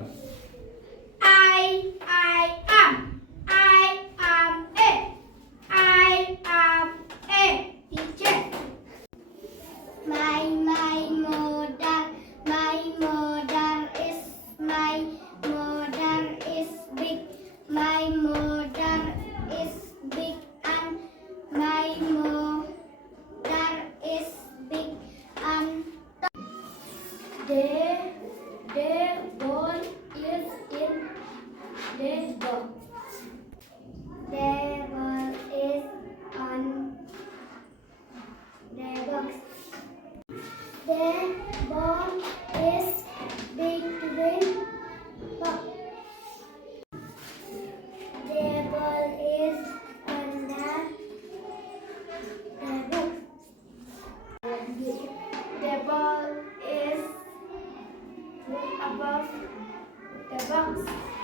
I am. I am a. I am a teacher. My mother is big. My mother is big and my mother is big and the ball is in the box. The ball is on the box. The ball is big to the box. The ball is on the box. The ball is above the box.